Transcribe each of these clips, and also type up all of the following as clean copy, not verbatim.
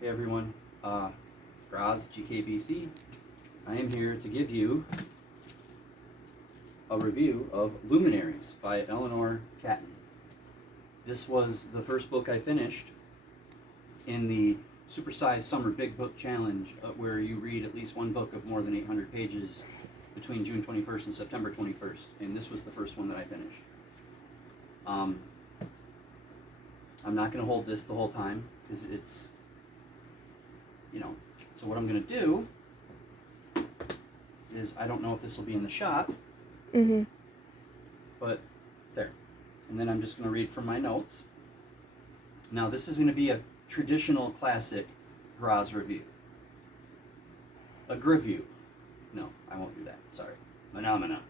Hey everyone, Graz, GKBC. I am here to give you a review of Luminaries by Eleanor Catton. This was the first book I finished in the Supersized Summer Big Book Challenge, where you read at least one book of more than 800 pages between June 21st and September 21st, and this was the first one that I finished. I'm not going to hold this the whole time, because it's, so what I'm going to do is, I don't know if this will be in the shot, but there. And then I'm just going to read from my notes. Now, this is going to be a traditional classic Graz review. A greview. No, I won't do that. Sorry. Phenomena.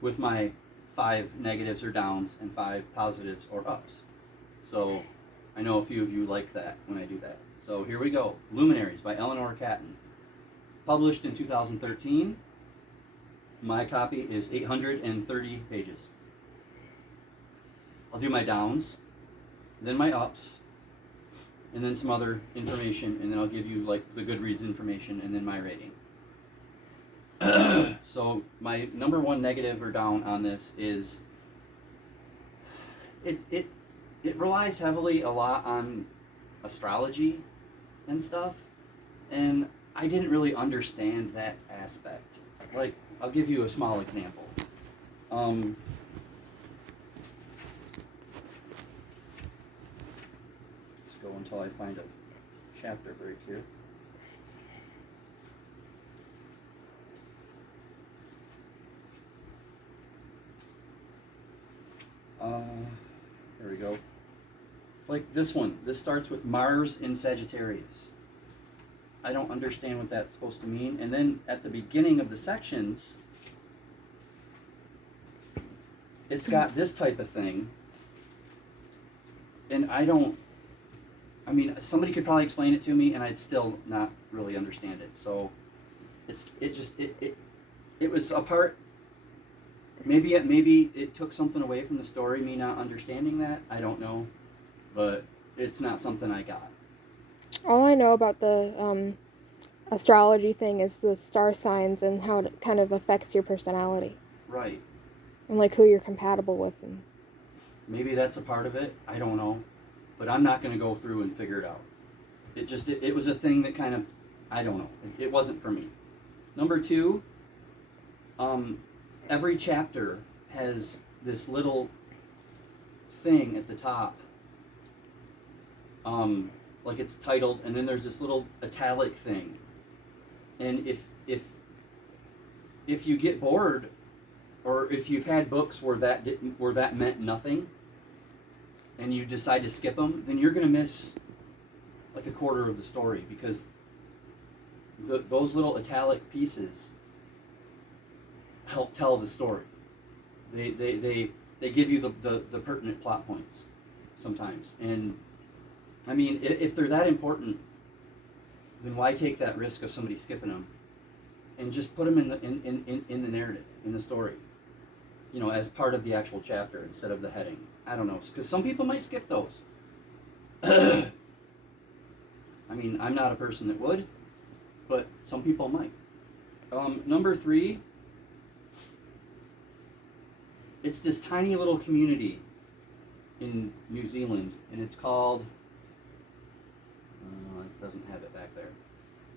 With my 5 negatives or downs and 5 positives or ups. So I know a few of you like that when I do that. So here we go. Luminaries by Eleanor Catton. Published in 2013. My copy is 830 pages. I'll do my downs, then my ups, and then some other information, and then I'll give you like the Goodreads information and then my rating. So my number 1 negative or down on this is it relies heavily a lot on astrology and stuff, and I didn't really understand that aspect. Like, I'll give you a small example. Let's go until I find a chapter break here. There we go. Like this one. This starts with Mars in Sagittarius. I don't understand what that's supposed to mean. And then at the beginning of the sections, it's got this type of thing. And somebody could probably explain it to me and I'd still not really understand it. So it was a part. Maybe it took something away from the story, me not understanding that. I don't know, but it's not something I got. All I know about the astrology thing is the star signs and how it kind of affects your personality. Right. And like who you're compatible with. And maybe that's a part of it. I don't know, but I'm not going to go through and figure it out. It was a thing that kind of, I don't know. It wasn't for me. Number 2. Every chapter has this little thing at the top, like it's titled, and then there's this little italic thing. And if you get bored, or if you've had books where that meant nothing, and you decide to skip them, then you're going to miss like a quarter of the story, because those little italic pieces help tell the story. They give you the pertinent plot points sometimes. And I mean, if they're that important, then why take that risk of somebody skipping them and just put them in the narrative, in the story, as part of the actual chapter instead of the heading. I don't know, because some people might skip those. I mean, I'm not a person that would, but some people might. Number 3. It's this tiny little community in New Zealand, and it's called, it doesn't have it back there.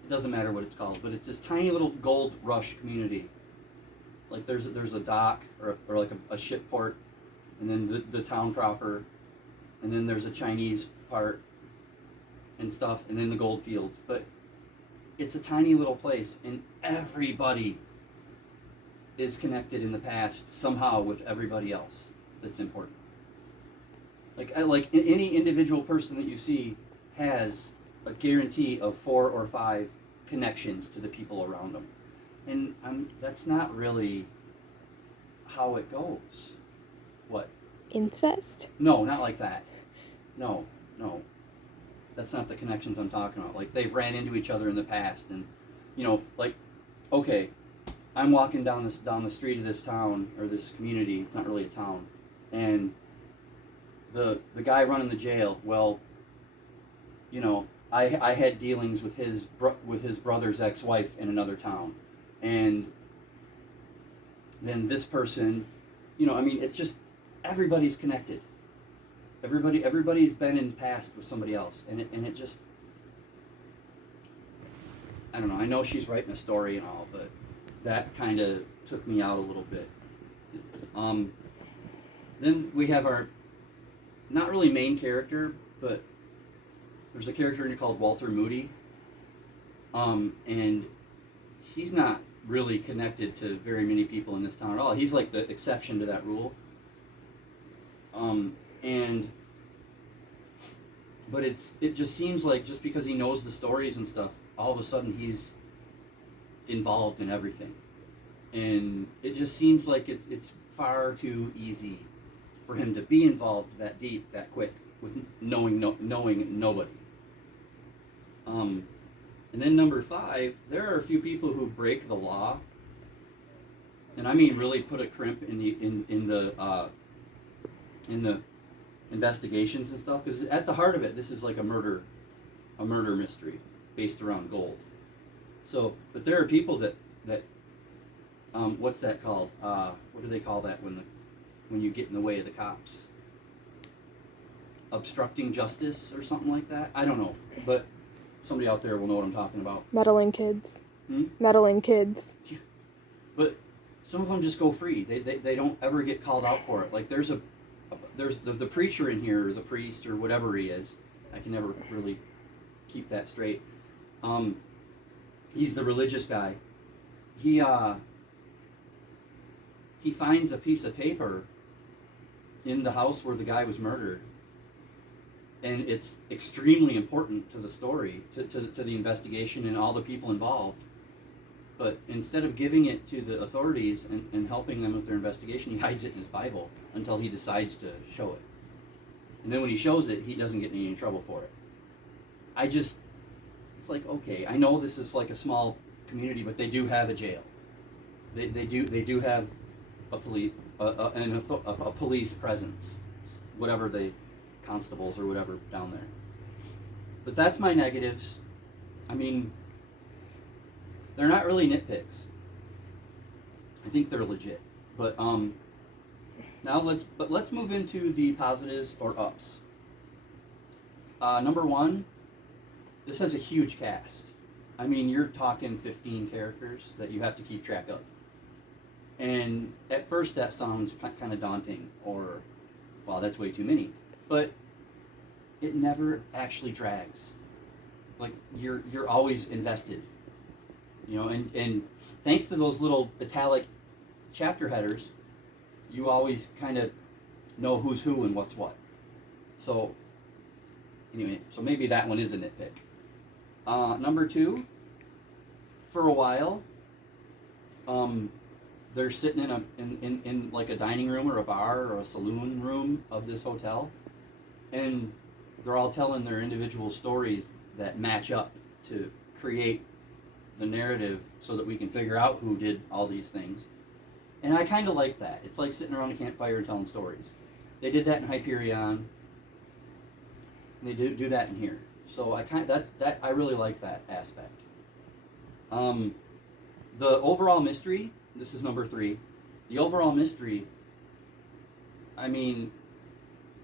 It doesn't matter what it's called, but it's this tiny little gold rush community. Like there's a dock or like a ship port, and then the town proper, and then there's a Chinese part and stuff, and then the gold fields. But it's a tiny little place, and everybody is connected in the past somehow with everybody else that's important. Like any individual person that you see has a guarantee of 4 or 5 connections to the people around them. And that's not really how it goes. What? incest? No, not like that. No. That's not the connections I'm talking about. Like, they've ran into each other in the past, and, like, okay, I'm walking down the street of this town, or this community, it's not really a town, and the guy running the jail, well, you know, I had dealings with his brother's ex-wife in another town, and then this person, you know, I mean, it's just everybody's connected. Everybody's been in past with somebody else, and it just, I don't know. I know she's writing a story and all, but that kind of took me out a little bit. Then we have our not really main character, but there's a character in it called Walter Moody, and he's not really connected to very many people in this town at all. He's like the exception to that rule. But it just seems like just because he knows the stories and stuff, all of a sudden he's involved in everything, and it just seems like it's far too easy for him to be involved that deep, that quick, with knowing nobody. And then number 5, there are a few people who break the law, and I mean really put a crimp in the investigations and stuff. Because at the heart of it, this is like a murder mystery based around gold. So, but there are people that what's that called? What do they call that when you get in the way of the cops? Obstructing justice or something like that? I don't know, but somebody out there will know what I'm talking about. Meddling kids. Meddling kids. But some of them just go free. They don't ever get called out for it. Like there's the preacher in here, or the priest, or whatever he is. I can never really keep that straight. He's the religious guy. He finds a piece of paper in the house where the guy was murdered, and it's extremely important to the story, to the investigation and all the people involved. But instead of giving it to the authorities and helping them with their investigation, he hides it in his Bible until he decides to show it. And then when he shows it, he doesn't get any trouble for it. It's like, okay, I know this is like a small community, but they do have a jail. They do have a police presence, whatever constables or whatever down there. But that's my negatives. I mean, they're not really nitpicks. I think they're legit. But now let's move into the positives or ups. Number 1, this has a huge cast. I mean, you're talking 15 characters that you have to keep track of. And at first that sounds kind of daunting, or, wow, that's way too many. But it never actually drags. Like, you're always invested. You know, and thanks to those little italic chapter headers, you always kind of know who's who and what's what. So, anyway, so maybe that one is a nitpick. Number 2, for a while, they're sitting in like a dining room or a bar or a saloon room of this hotel, and they're all telling their individual stories that match up to create the narrative so that we can figure out who did all these things. And I kind of like that. It's like sitting around a campfire and telling stories. They did that in Hyperion. And they do that in here. So I really like that aspect. The overall mystery, this is number 3. The overall mystery, I mean,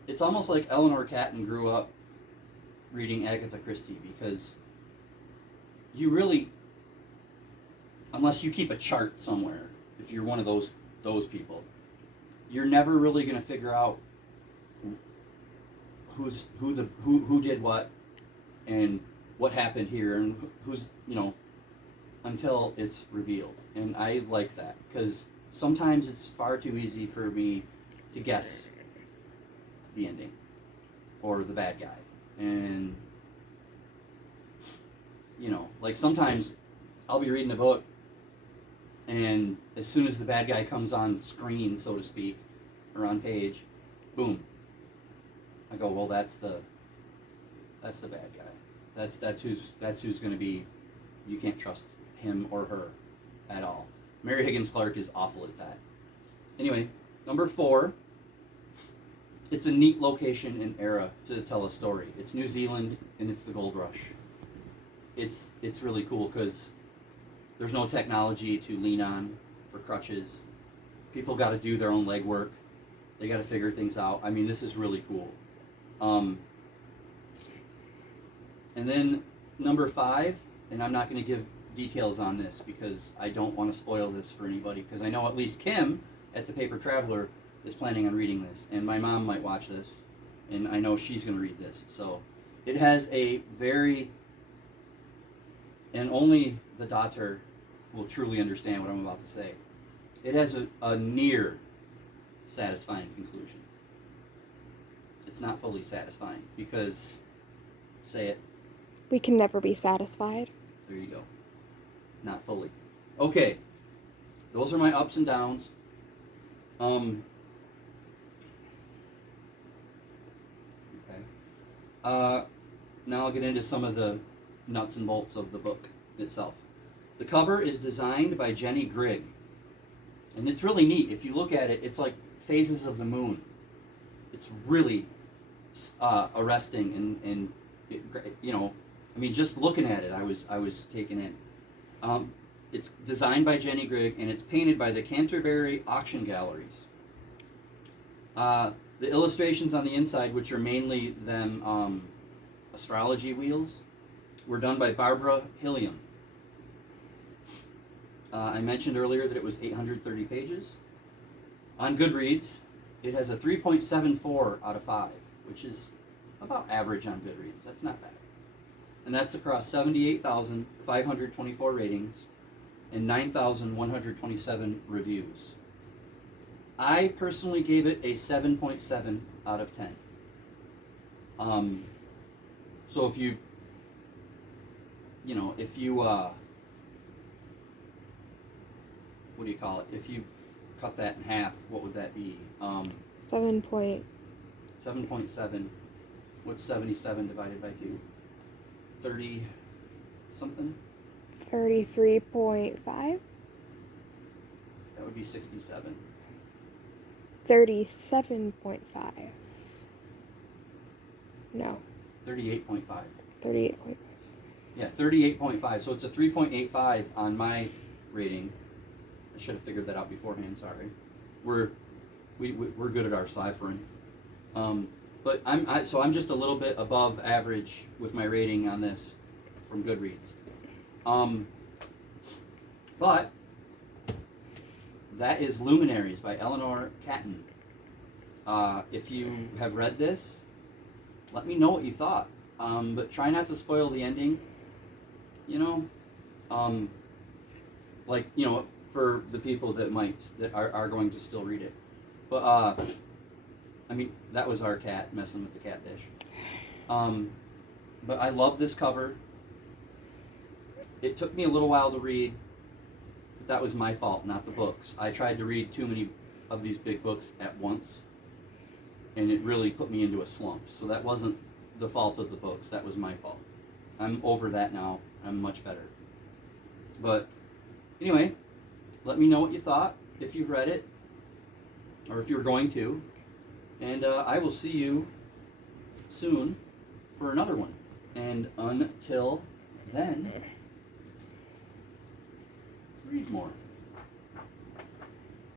it's almost like Eleanor Catton grew up reading Agatha Christie, because you really, unless you keep a chart somewhere, if you're one of those people, you're never really going to figure out who did what and what happened here, and who's, you know, until it's revealed. And I like that, because sometimes it's far too easy for me to guess the ending or the bad guy. And, you know, like sometimes I'll be reading a book, and as soon as the bad guy comes on screen, so to speak, or on page, boom, I go, well, that's the bad guy. That's who's going to be. You can't trust him or her at all. Mary Higgins Clark is awful at that. Anyway, number 4. it's a neat location and era to tell a story. It's New Zealand and it's the gold rush. It's really cool because there's no technology to lean on for crutches. People got to do their own legwork. They got to figure things out. I mean, this is really cool. And then number 5, and I'm not going to give details on this because I don't want to spoil this for anybody, because I know at least Kim at the Paper Traveler is planning on reading this, and my mom might watch this, and I know she's going to read this. So it has a very, and only the daughter will truly understand what I'm about to say. It has a near satisfying conclusion. It's not fully satisfying because, say it. We can never be satisfied. There you go. Not fully. Okay. Those are my ups and downs. Okay. Now I'll get into some of the nuts and bolts of the book itself. The cover is designed by Jenny Grigg. And it's really neat. If you look at it, it's like phases of the moon. It's really arresting and it, you know, I mean, just looking at it, I was taken in. It's designed by Jenny Grigg, and it's painted by the Canterbury Auction Galleries. The illustrations on the inside, which are mainly them astrology wheels, were done by Barbara Hilliam. I mentioned earlier that it was 830 pages. On Goodreads, it has a 3.74 out of 5, which is about average on Goodreads. That's not bad. And that's across 78,524 ratings and 9,127 reviews. I personally gave it a 7.7 out of 10. So if you what do you call it? If you cut that in half, what would that be? 7.7. What's 77 divided by 2? 30 something? 33.5? That would be 67. 37.5. No. 38.5. 38.5. Yeah, 38.5. So it's a 3.85 on my rating. I should have figured that out beforehand. Sorry. We're good at our ciphering. But I'm just a little bit above average with my rating on this from Goodreads. But that is Luminaries by Eleanor Catton. If you have read this, let me know what you thought. But try not to spoil the ending. For the people that are going to still read it. But I mean, that was our cat messing with the cat dish. But I love this cover. It took me a little while to read. But that was my fault, not the books. I tried to read too many of these big books at once, and it really put me into a slump. So that wasn't the fault of the books. That was my fault. I'm over that now. I'm much better. But anyway, let me know what you thought, if you've read it, or if you're going to. And I will see you soon for another one. And until then, read more.